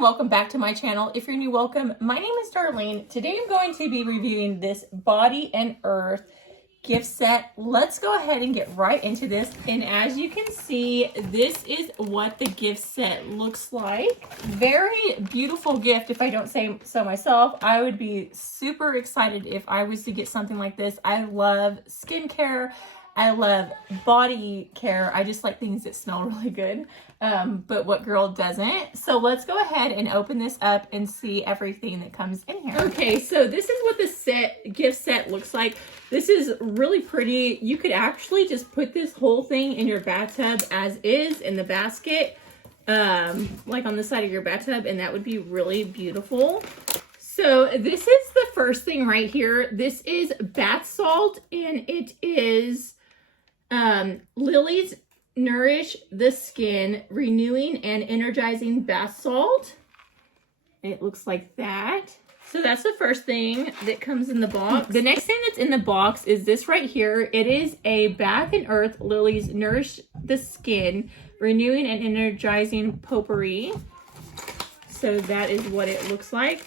Welcome back to my channel. If you're new, welcome. My name is Darlene. Today I'm going to be reviewing this Body and Earth gift set. Let's go ahead and get right into this. And as you can see, this is what the gift set looks like. Very beautiful gift, if I don't say so myself. I would be super excited if I was to get something like this. I love skincare. I love body care. I just like things that smell really good. But what girl doesn't? So let's go ahead and open this up and see everything that comes in here. Okay, so this is what the gift set looks like. This is really pretty. You could actually just put this whole thing in your bathtub as is in the basket, like on the side of your bathtub, and that would be really beautiful. So this is the first thing right here. This is bath salt, and it is Lily's Nourish the Skin Renewing and Energizing Bath Salt. It looks like that. So that's the first thing that comes in the box. The next thing that's in the box is this right here. It is a Bath and Earth Lily's Nourish the Skin Renewing and Energizing Potpourri. So that is what it looks like.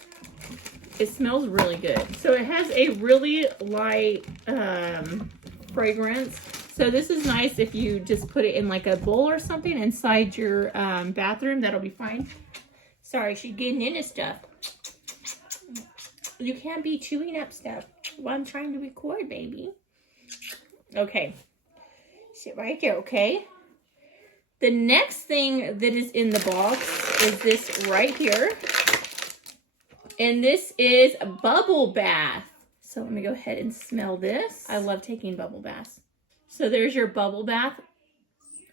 It smells really good. So it has a really light fragrance. So this is nice if you just put it in like a bowl or something inside your bathroom. That'll be fine. Sorry, she's getting into stuff. You can't be chewing up stuff while I'm trying to record, baby. Okay. Sit right there, okay? The next thing that is in the box is this right here. And this is a bubble bath. So let me go ahead and smell this. I love taking bubble baths. So there's your bubble bath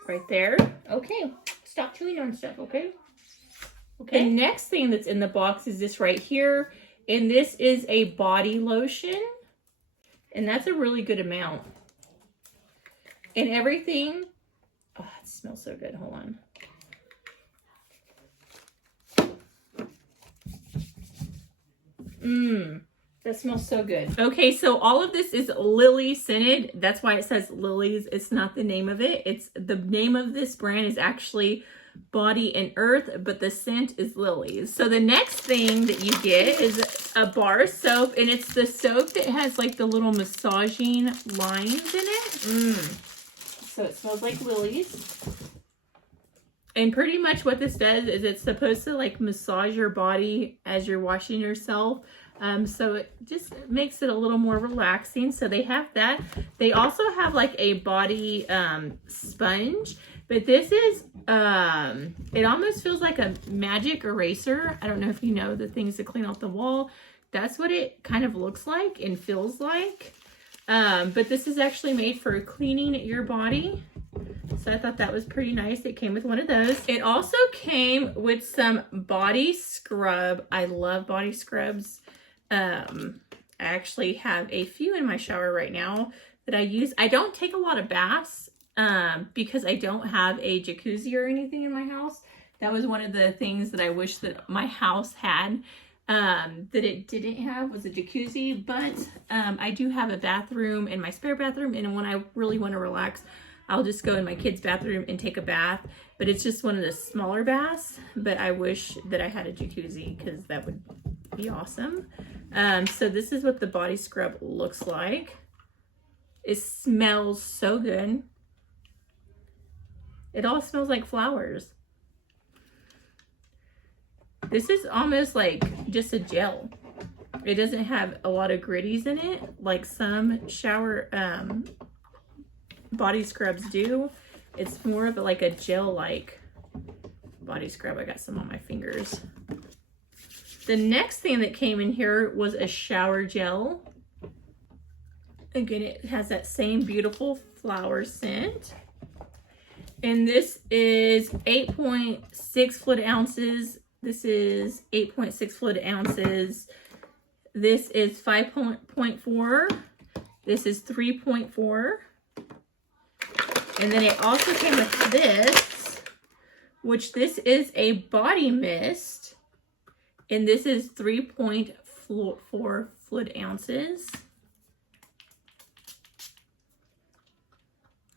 right there. Okay, stop chewing on stuff, okay? Okay. The next thing that's in the box is this right here. And this is a body lotion. And that's a really good amount. And everything, oh, it smells so good. Hold on. That smells so good. Okay, so all of this is Lily scented. That's why it says Lily's. It's not the name of it. It's the name of this brand is actually Body and Earth, but the scent is Lily's. So the next thing that you get is a bar soap, and it's the soap that has like the little massaging lines in it. So it smells like Lily's. And pretty much what this does is it's supposed to like massage your body as you're washing yourself. So it just makes it a little more relaxing. So they have that. They also have like a body sponge, but this is, it almost feels like a magic eraser. I don't know if you know the things that clean off the wall. That's what it kind of looks like and feels like. But this is actually made for cleaning your body. So I thought that was pretty nice. It came with one of those. It also came with some body scrub. I love body scrubs. I actually have a few in my shower right now that I use. I don't take a lot of baths because I don't have a jacuzzi or anything in my house. That was one of the things that I wish that my house had that it didn't have, was a jacuzzi. But I do have a bathroom in my spare bathroom, and when I really want to relax, I'll just go in my kids' bathroom and take a bath. But it's just one of the smaller baths. But I wish that I had a jacuzzi because that would be awesome. So this is what the body scrub looks like. It smells so good. It all smells like flowers. This is almost like just a gel. It doesn't have a lot of gritties in it like some shower body scrubs do. It's more of like a gel-like body scrub. I got some on my fingers. The next thing that came in here was a shower gel. Again, it has that same beautiful flower scent. And this is 8.6 fluid ounces. This is 8.6 fluid ounces. This is 5.4. This is 3.4. And then it also came with this, which this is a body mist. And this is 3.4 4 fluid ounces.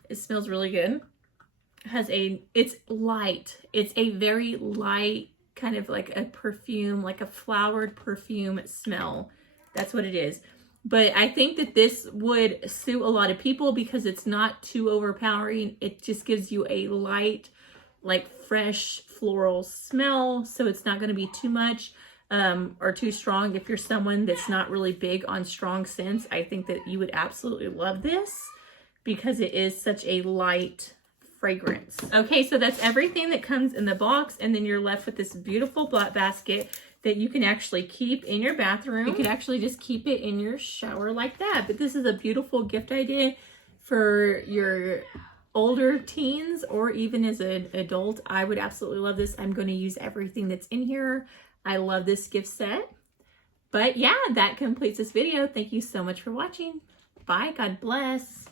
It smells really good. It's light. It's a very light, kind of like a perfume, like a flowered perfume smell. That's what it is. But I think that this would suit a lot of people because it's not too overpowering. It just gives you a light, like fresh floral smell. So it's not going to be too much or too strong. If you're someone that's not really big on strong scents, I think that you would absolutely love this because it is such a light fragrance. Okay, so that's everything that comes in the box. And then you're left with this beautiful black basket that you can actually keep in your bathroom. You could actually just keep it in your shower like that. But this is a beautiful gift idea for your older teens or even as an adult. I would absolutely love this. I'm going to use everything that's in here. I love this gift set. But yeah, that completes this video. Thank you so much for watching. Bye. God bless.